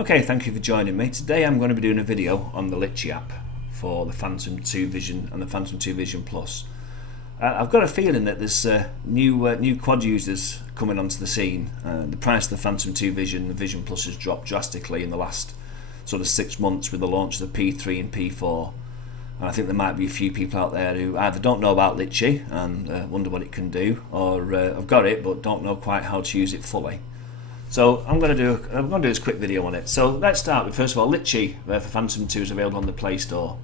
Okay, thank you for joining me. Today I'm going to be doing a video on the Litchi app for the Phantom 2 Vision and the Phantom 2 Vision Plus. I've got a feeling that there's new quad users coming onto the scene. The price of the Phantom 2 Vision, the Vision Plus, has dropped drastically in the last sort of 6 months with the launch of the P3 and P4. And I think there might be a few people out there who either don't know about Litchi and wonder what it can do, or have got it but don't know quite how to use it fully. So I'm going to do this quick video on it. So let's start with, first of all, Litchi for Phantom 2 is available on the Play Store.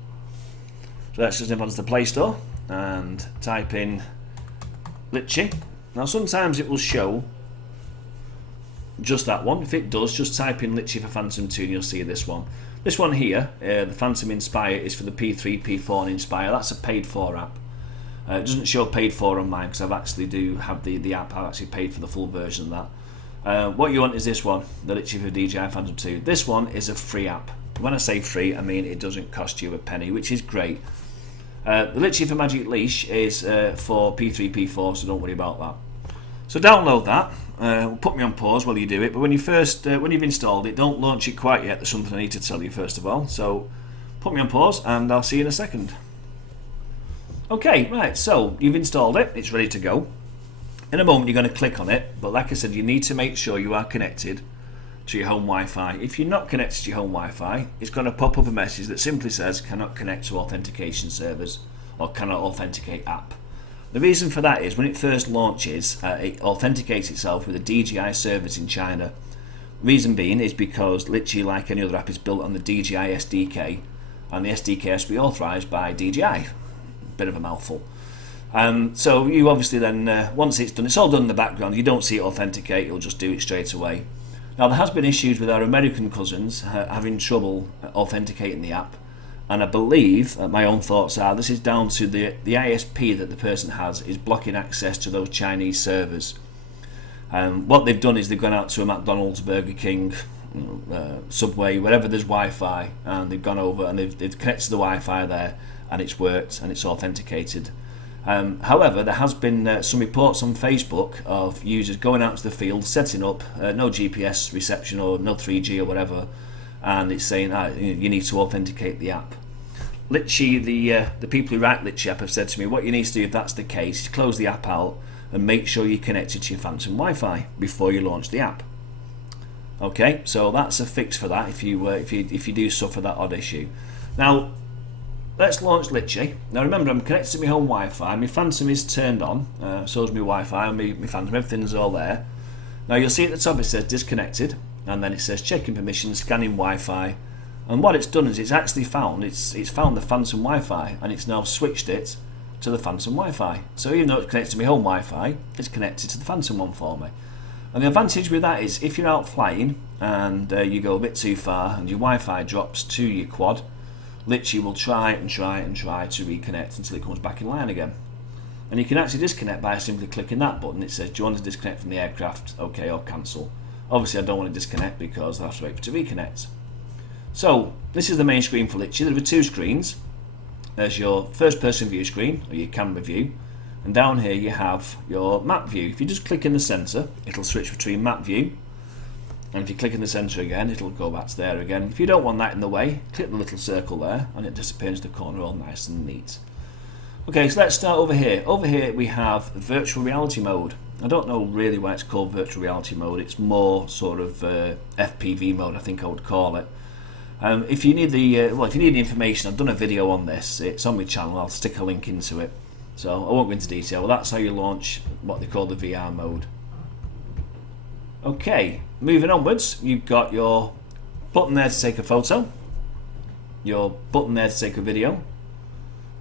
So let's just jump onto the Play Store and type in Litchi. Now sometimes it will show just that one. If it does, just type in Litchi for Phantom 2 and you'll see this one. This one here, the Phantom Inspire, is for the P3, P4 and Inspire. That's a paid for app. It doesn't show paid for on mine because I've actually do have the app. I've actually paid for the full version of that. What you want is this one, the Litchi for DJI Phantom 2. This one is a free app. When I say free, I mean it doesn't cost you a penny, which is great. The Litchi for Magic Leash is for P3, P4, so don't worry about that. So download that. Put me on pause while you do it. But when you've installed it, don't launch it quite yet. There's something I need to tell you first of all. So put me on pause, and I'll see you in a second. Okay, right. So you've installed it. It's ready to go. In a moment you're going to click on it, but like I said, you need to make sure you are connected to your home Wi-Fi. If you're not connected to your home Wi-Fi, it's going to pop up a message that simply says cannot connect to authentication servers or cannot authenticate app. The reason for that is when it first launches, it authenticates itself with the DJI servers in China. Reason being is because Litchi, like any other app, is built on the DJI SDK, and the SDK has to be authorized by DJI. Bit of a mouthful. So you obviously then, once it's done, it's all done in the background, you don't see it authenticate, you'll just do it straight away. Now there has been issues with our American cousins having trouble authenticating the app, and I believe, my own thoughts are, this is down to the ISP that the person has is blocking access to those Chinese servers. What they've done is they've gone out to a McDonald's, Burger King, Subway, wherever there's Wi-Fi, and they've gone over and they've connected to the Wi-Fi there, and it's worked and it's authenticated. However, there has been some reports on Facebook of users going out to the field, setting up no GPS reception or no 3G or whatever, and it's saying you need to authenticate the app. Litchi, the people who write Litchi app have said to me, what you need to do if that's the case is close the app out and make sure you're connected to your Phantom Wi-Fi before you launch the app. Okay, so that's a fix for that if you do suffer that odd issue. Now, let's launch Litchi. Now remember, I'm connected to my home Wi-Fi. My Phantom is turned on, so is my Wi-Fi and my Phantom. Everything's all there. Now you'll see at the top it says disconnected, and then it says checking permissions, scanning Wi-Fi. And what it's done is it's actually found it's found the Phantom Wi-Fi, and it's now switched it to the Phantom Wi-Fi. So even though it's connected to my home Wi-Fi, it's connected to the Phantom one for me. And the advantage with that is if you're out flying and you go a bit too far and your Wi-Fi drops to your quad, Litchi will try to reconnect until it comes back in line again. And you can actually disconnect by simply clicking that button. It says, do you want to disconnect from the aircraft? Okay, or cancel. Obviously I don't want to disconnect because I'll have to wait for it to reconnect. So this is the main screen for Litchi. There are two screens. There's your first person view screen, or your camera view, and down here you have your map view. If you just click in the center, it'll switch between map view, and if you click in the center again, it'll go back to there again. If you don't want that in the way, click the little circle there and it disappears in the corner, all nice and neat. Okay, so let's start over here. Over here we have virtual reality mode. I don't know really why it's called virtual reality mode. It's more sort of FPV mode, I think I would call it. If you need if you need the information, I've done a video on this. It's on my channel. I'll stick a link into it. So I won't go into detail. But that's how you launch what they call the VR mode. Okay, moving onwards, you've got your button there to take a photo, your button there to take a video,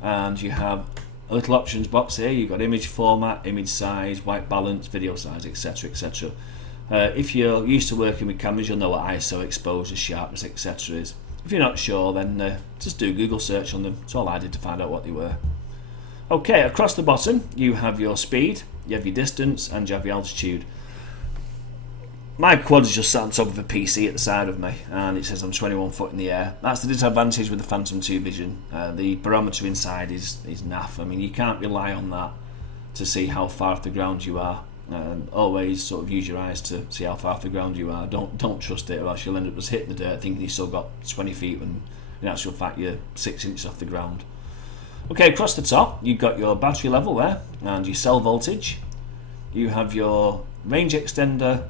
and you have a little options box here. You've got image format, image size, white balance, video size, etc, etc. If you're used to working with cameras, you'll know what ISO, exposure, sharpness, etc is. If you're not sure, then just do a Google search on them. That's all I did to find out what they were. Okay, across the bottom you have your speed, you have your distance, and you have your altitude. My quad is just sat on top of a PC at the side of me, and it says I'm 21 foot in the air. That's the disadvantage with the Phantom 2 Vision. The barometer inside is naff. I mean, you can't rely on that to see how far off the ground you are. Always sort of use your eyes to see how far off the ground you are. Don't trust it, or else you'll end up just hitting the dirt thinking you've still got 20 feet when in actual fact you're 6 inches off the ground. Okay, across the top you've got your battery level there and your cell voltage. You have your range extender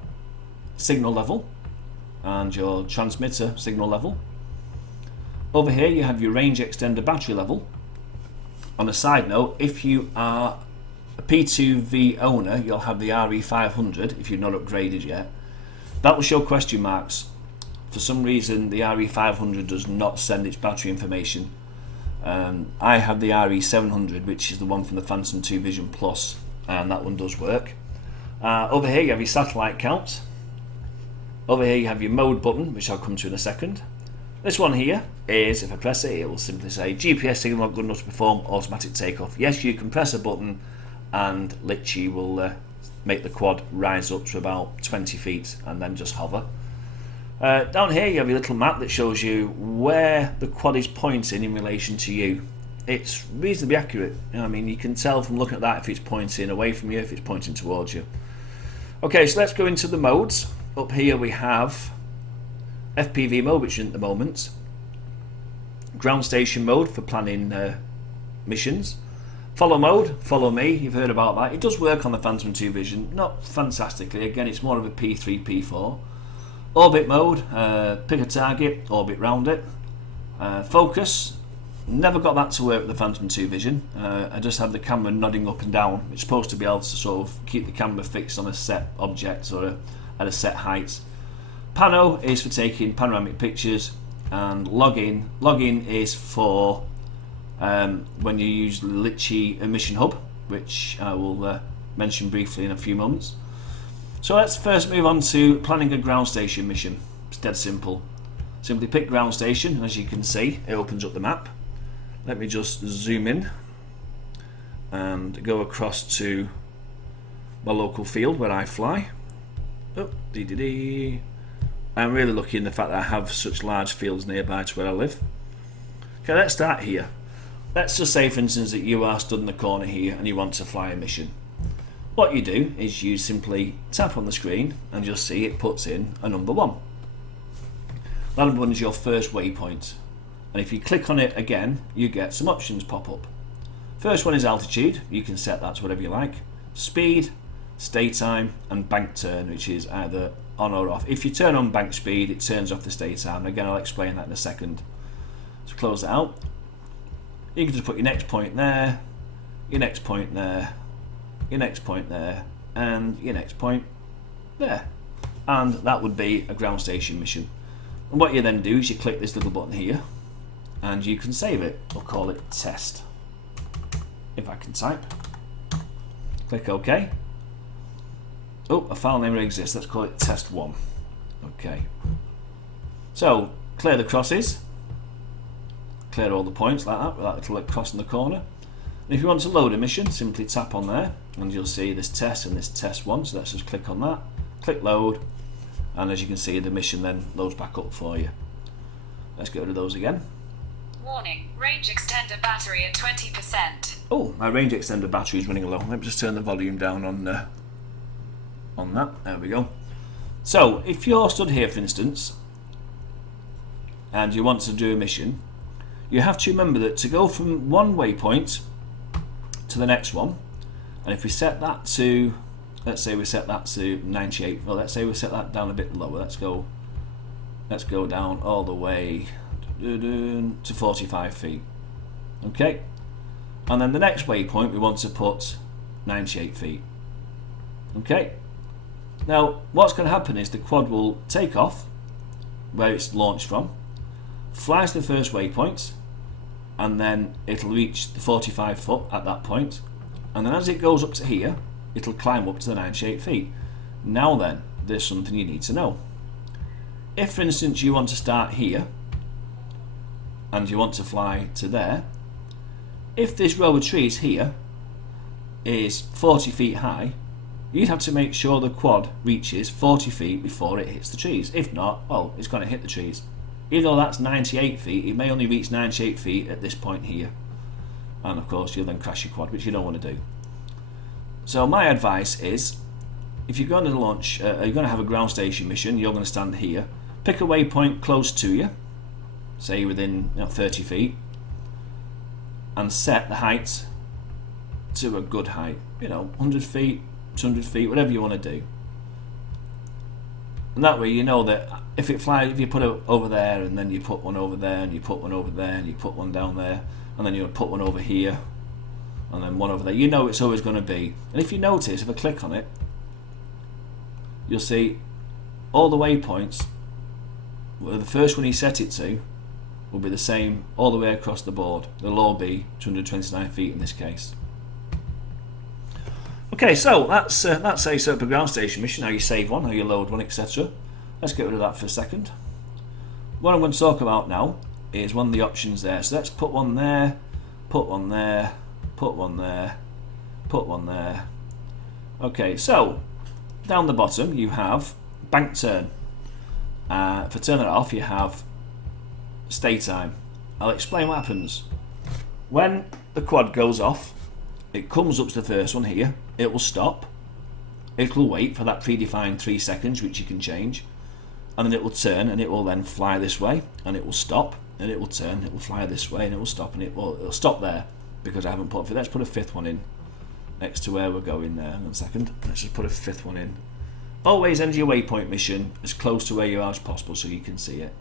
signal level and your transmitter signal level. Over here you have your range extender battery level. On a side note, if you are a P2V owner, you'll have the RE500 if you're not upgraded yet. That will show question marks. For some reason the RE500 does not send its battery information. I have the RE700, which is the one from the Phantom 2 Vision Plus, and that one does work. Over here you have your satellite count. Over here you have your mode button, which I'll come to in a second. This one here is, if I press it, it will simply say GPS signal not good enough to perform automatic takeoff. Yes, you can press a button and Litchi will make the quad rise up to about 20 feet and then just hover. Down here you have your little map that shows you where the quad is pointing in relation to you. It's reasonably accurate. You know, I mean, you can tell from looking at that if it's pointing away from you, if it's pointing towards you. Okay, so let's go into the modes. Up here we have FPV mode, which is at the moment, ground station mode for planning missions, follow mode, follow me, you've heard about that. It does work on the Phantom 2 Vision, not fantastically, again it's more of a P3, P4. Orbit mode, pick a target, orbit round it. Focus, never got that to work with the Phantom 2 Vision. I just had the camera nodding up and down. It's supposed to be able to sort of keep the camera fixed on a set object or at a set height. Pano is for taking panoramic pictures, and login is for when you use the Litchi Mission Hub, which I will mention briefly in a few moments. So let's first move on to planning a ground station mission. It's dead simple. Simply pick ground station, and as you can see it opens up the map. Let me just zoom in and go across to my local field where I fly. Oh, I'm really lucky in the fact that I have such large fields nearby to where I live. Okay, let's start here. Let's just say for instance that you are stood in the corner here and you want to fly a mission. What you do is you simply tap on the screen and you'll see it puts in a number 1. That number 1 is your first waypoint, and if you click on it again you get some options pop up. First one is altitude, you can set that to whatever you like. Speed, stay time and bank turn, which is either on or off. If you turn on bank speed it turns off the stay time, again I'll explain that in a second. So close that out. You can just put your next point there, your next point there, your next point there, and your next point there, and that would be a ground station mission. And what you then do is you click this little button here and you can save it. We'll call it test. If I can type, click OK. Oh, a file name exists, let's call it test1. Okay, so clear the crosses, clear all the points like that with that little cross in the corner. And if you want to load a mission, simply tap on there and you'll see this test and this test1, so let's just click on that, click load, and as you can see the mission then loads back up for you. Let's go to those again. Warning, range extender battery at 20%. Oh, my range extender battery is running low. Let me just turn the volume down on that. There we go. So if you're stood here for instance and you want to do a mission, you have to remember that to go from one waypoint to the next one, and if we set that to, let's say we set that to 98, well let's say we set that down a bit lower, let's go down all the way to 45 feet. Okay, and then the next waypoint we want to put 98 feet. Okay, now what's going to happen is the quad will take off where it's launched from, flies to the first waypoint, and then it'll reach the 45 foot at that point, and then as it goes up to here it'll climb up to the 98 feet. Now then, there's something you need to know. If for instance you want to start here and you want to fly to there, if this row of trees here is 40 feet high, you'd have to make sure the quad reaches 40 feet before it hits the trees. If not, well, it's going to hit the trees. Even though that's 98 feet, it may only reach 98 feet at this point here. And of course you'll then crash your quad, which you don't want to do. So my advice is, if you're going to launch, you're going to have a ground station mission, you're going to stand here, pick a waypoint close to you, say within 30 feet, and set the height to a good height, 100 feet, 200 feet, whatever you want to do. And that way you know that if it flies, if you put it over there, and then you put one over there, and you put one over there, and you put one down there, and then you'll put one over here, and then one over there, you know it's always going to be. And if you notice, if I click on it, you'll see all the waypoints, well, the first one you set it to will be the same all the way across the board. They'll all be 229 feet in this case. Okay, so that's how you set up a ground station mission, how you save one, how you load one, etc. Let's get rid of that for a second. What I'm going to talk about now is one of the options there. So let's put one there, put one there, put one there, put one there. Okay, so down the bottom you have bank turn. For turn it off you have stay time. I'll explain what happens. When the quad goes off, it comes up to the first one here, it will stop, it will wait for that predefined 3 seconds which you can change, and then it will turn and it will then fly this way, and it will stop, and it will turn, it will fly this way, and it will stop, and it'll stop there because I haven't put, let's put a 5th one in next to where we're going there. 1 second, let's just put a 5th one in. Always end your waypoint mission as close to where you are as possible so you can see it.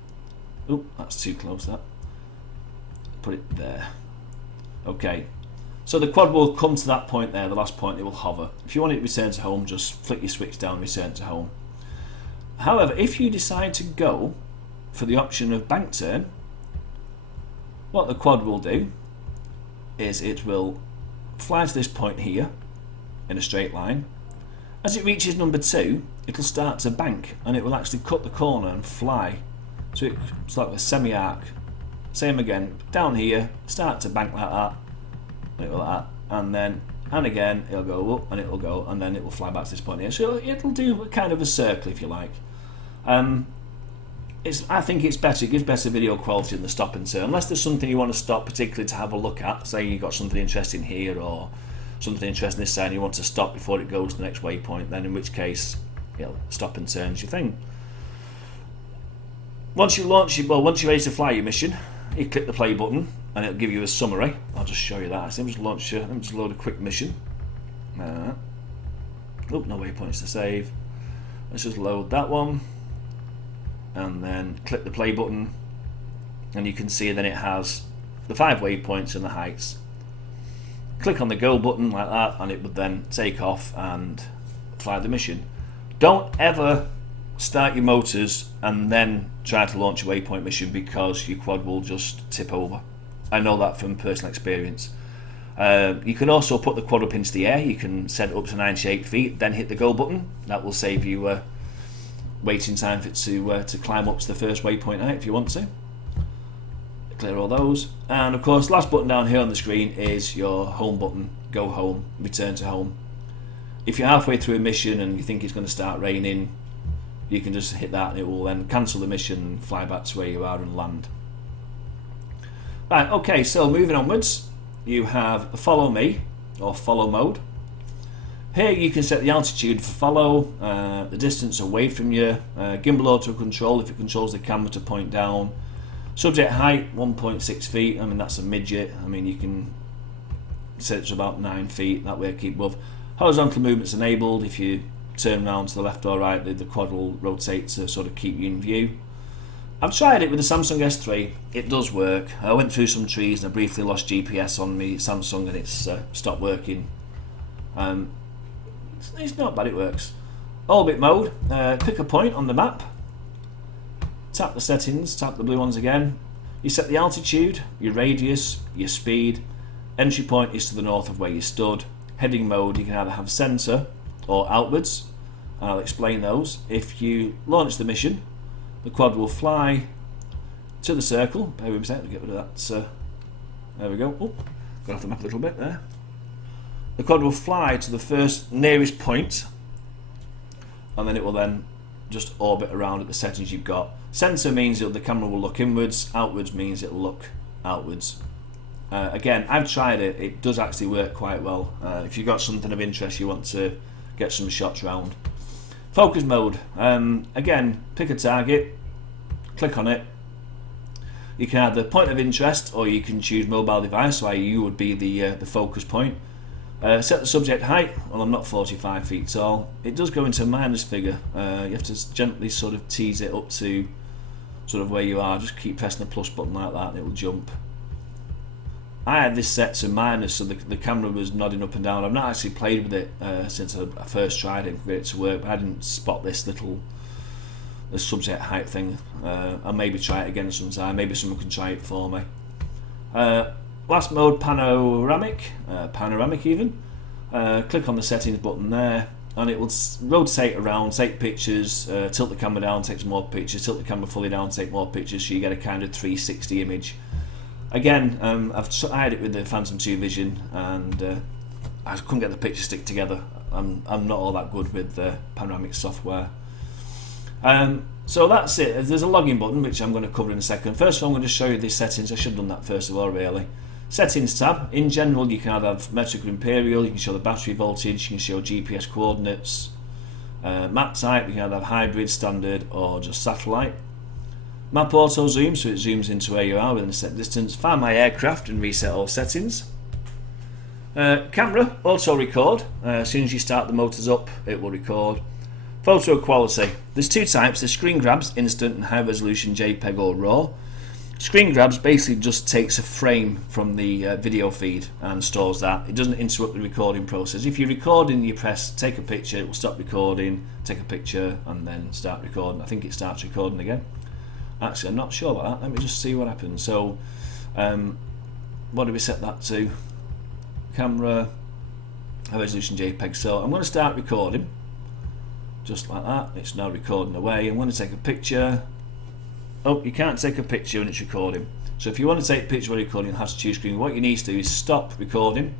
Oh, that's too close, that. Put it there. Okay, so the quad will come to that point there, the last point, it will hover. If you want it to return to home, just flick your switch down, return to home. However, if you decide to go for the option of bank turn, what the quad will do is it will fly to this point here in a straight line. As it reaches number 2, it'll start to bank, and it will actually cut the corner and fly. So it's like a semi-arc. Same again, down here, start to bank like that, and then and again it'll go up and it'll go, and then it will fly back to this point here. So it'll do a kind of a circle if you like. I think it's better, it gives better video quality than the stop and turn, unless there's something you want to stop particularly to have a look at. Say you've got something interesting here or something interesting this side and you want to stop before it goes to the next waypoint, then in which case stop and turn's your thing. Once you launch your, once you're ready to fly your mission, you click the play button and it'll give you a summary. I'll just show you that. So let me just load a quick mission. Oh, no waypoints to save. Let's just load that one and then click the play button, and you can see then it has the 5 waypoints and the heights. Click on the go button like that and it would then take off and fly the mission. Don't ever start your motors and then try to launch a waypoint mission, because your quad will just tip over. I know that from personal experience. You can also put the quad up into the air. You can set it up to 98 feet, then hit the go button. That will save you waiting time for it to climb up to the first waypoint height if you want to. Clear all those, and of course last button down here on the screen is your home button. Go home, return to home. If you're halfway through a mission and you think it's going to start raining, you can just hit that and it will then cancel the mission and fly back to where you are and land. Right, okay, so moving onwards, you have follow me or follow mode. Here you can set the altitude for follow, the distance away from you, gimbal auto control if it controls the camera to point down. Subject height 1.6 feet, I mean that's a midget, I mean you can set it to about 9 feet, that way keep above. Horizontal movements enabled. If you turn around to the left or right, the quad will rotate to sort of keep you in view. I've tried it with the Samsung S3, it does work. I went through some trees and I briefly lost GPS on me Samsung and it's stopped working. It's not bad, it works. Orbit mode, pick a point on the map, tap the settings, tap the blue ones again. You set the altitude, your radius, your speed. Entry point is to the north of where you stood. Heading mode, you can either have centre or outwards, and I'll explain those. If you launch the mission, the quad will fly to the circle. Bear with me a second to get rid of that. There we go. Oh, got off the map a little bit there. The quad will fly to the first nearest point, and then it will then just orbit around at the settings you've got. Centre means the camera will look inwards, outwards means it'll look outwards. Again, I've tried it, it does actually work quite well. If you've got something of interest you want to get some shots round, Focus mode. Again, pick a target, click on it. You can either point of interest, or you can choose mobile device, so you would be the focus point. Set the subject height. Well, I'm not 45 feet tall. It does go into a minus figure. You have to gently sort of tease it up to sort of where you are. Just keep pressing the plus button like that and it will jump. I had this set to minus, so the camera was nodding up and down. I've not actually played with it since I first tried it for it to work. I didn't spot this little subject height thing. I'll maybe try it again sometime. Maybe someone can try it for me. Last mode, panoramic. Panoramic even. Click on the settings button there, and it will rotate around, take pictures, tilt the camera down, take some more pictures, tilt the camera fully down, take more pictures, so you get a kind of 360 image. Again, I had it with the Phantom 2 Vision, and I couldn't get the picture stick together. I'm not all that good with panoramic software. So that's it. There's a login button, which I'm going to cover in a second. First of all, I'm going to show you the settings. I should have done that first of all, really. Settings tab. In general, you can either have metric or imperial. You can show the battery voltage. You can show GPS coordinates. Map type. You can either have hybrid, standard, or just satellite. Map auto zoom, so it zooms into where you are within a set distance. Find my aircraft and reset all settings. Camera auto record. As soon as you start the motors up, it will record. Photo quality. There's two types. There's screen grabs, instant and high resolution JPEG or RAW. Screen grabs basically just takes a frame from the video feed and stores that. It doesn't interrupt the recording process. If you're recording, you press take a picture, it will stop recording, take a picture, and then start recording. I think it starts recording again. Actually, I'm not sure about that. Let me just see what happens. So, what do we set that to? Camera, high resolution JPEG. So I'm going to start recording. Just like that. It's now recording away. I'm going to take a picture. Oh, you can't take a picture when it's recording. So if you want to take a picture while recording, you'll have to choose screen. What you need to do is stop recording.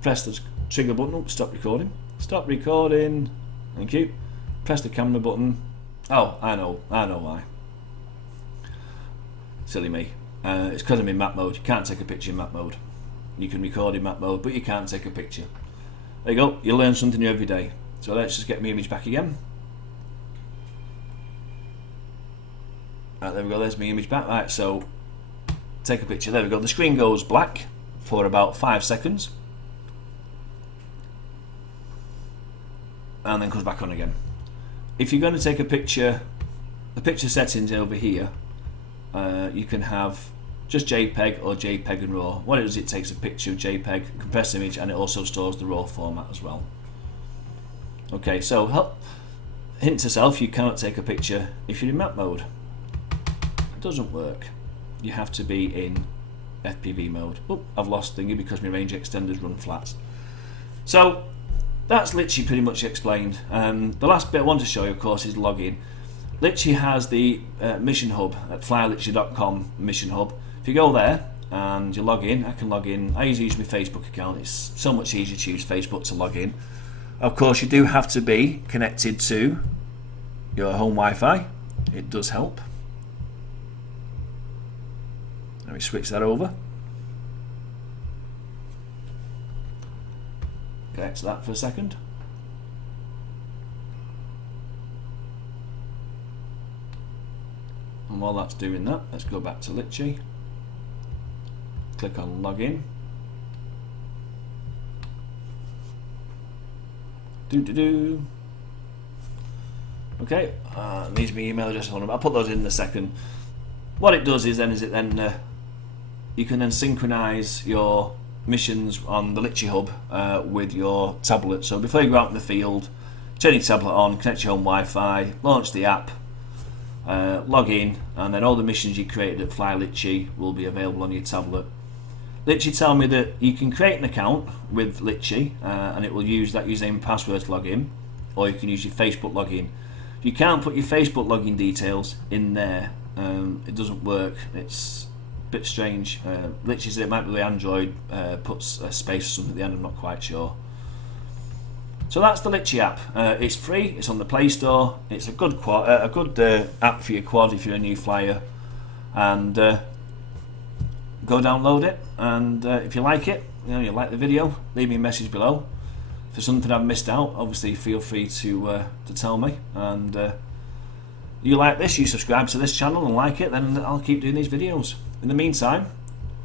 Press the trigger button. Oh, stop recording. Stop recording. Thank you. Press the camera button. Oh, I know why. Silly me. It's because I'm in map mode. You can't take a picture in map mode. You can record in map mode, but you can't take a picture. There you go. You learn something new every day. So let's just get my image back again. Right, there we go. There's my image back. Right, so take a picture. There we go. The screen goes black for about 5 seconds, and then comes back on again. If you're going to take a picture, the picture settings over here, you can have just JPEG or JPEG and RAW. What it does, it takes a picture of JPEG, compressed image, and it also stores the RAW format as well. Okay, so hint to self, you cannot take a picture if you're in map mode. It doesn't work. You have to be in FPV mode. Oh, I've lost thingy because my range extenders run flat. So that's Litchi pretty much explained. The last bit I want to show you, of course, is login. Litchi has the mission hub at flylitchi.com mission hub. If you go there and you log in, I can log in. I usually use my Facebook account. It's so much easier to use Facebook to log in. Of course, you do have to be connected to your home Wi-Fi. It does help. Let me switch that over. Connect to that for a second. And while that's doing that, let's go back to Litchi. Click on login. Okay, needs my email address on them. I'll put those in a second. What it does is then you can then synchronize your missions on the Litchi hub with your tablet. So before you go out in the field, turn your tablet on, connect your home Wi-Fi, launch the app, log in, and then all the missions you created at Fly Litchi will be available on your tablet. Litchi tell me that you can create an account with Litchi and it will use that username and password to log in, or you can use your Facebook login. You can't put your Facebook login details in there. It doesn't work. It's a bit strange. Litchi said it might be the Android puts a space or something at the end. I'm not quite sure. So that's the Litchi app. It's free. It's on the Play Store. It's a good app for your quad if you're a new flyer. And go download it. And if you like it, you like the video, leave me a message below. If there's something I've missed out, obviously feel free to tell me. And you like this, you subscribe to this channel and like it, then I'll keep doing these videos. In the meantime,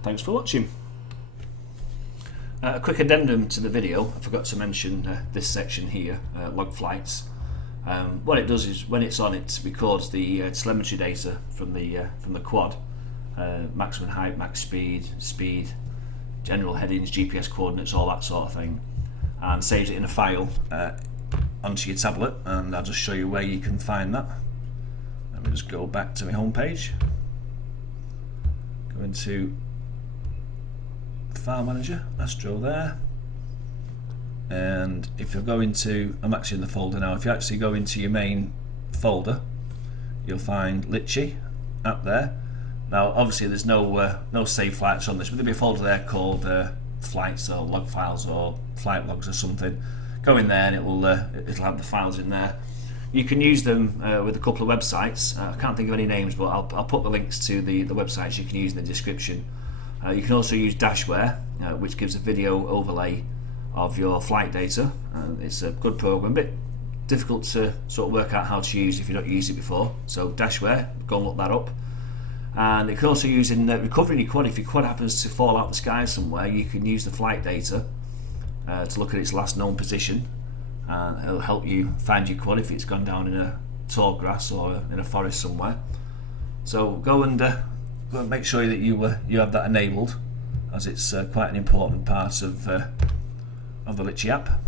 thanks for watching. A quick addendum to the video, I forgot to mention this section here, log flights. What it does is when it's on, it records the telemetry data from the quad, maximum height, max speed, general headings, GPS coordinates, all that sort of thing, and saves it in a file onto your tablet. And I'll just show you where you can find that. Let me just go back to my home page, go into File Manager, Astro there, and if you go into, I'm actually in the folder now, if you actually go into your main folder, you'll find Litchi App there. Now obviously there's no save flights on this, but there'll be a folder there called flights or log files or flight logs or something. Go in there and it'll have the files in there. You can use them with a couple of websites. I can't think of any names, but I'll put the links to the websites you can use in the description. You can also use Dashware, which gives a video overlay of your flight data. It's a good program, a bit difficult to sort of work out how to use if you've not used it before. So Dashware, go and look that up. And it can also use in recovering your quad. If your quad happens to fall out the sky somewhere, you can use the flight data to look at its last known position, and it'll help you find your quad if it's gone down in a tall grass or in a forest somewhere. So go and make sure that you have that enabled, as it's quite an important part of the Litchi app.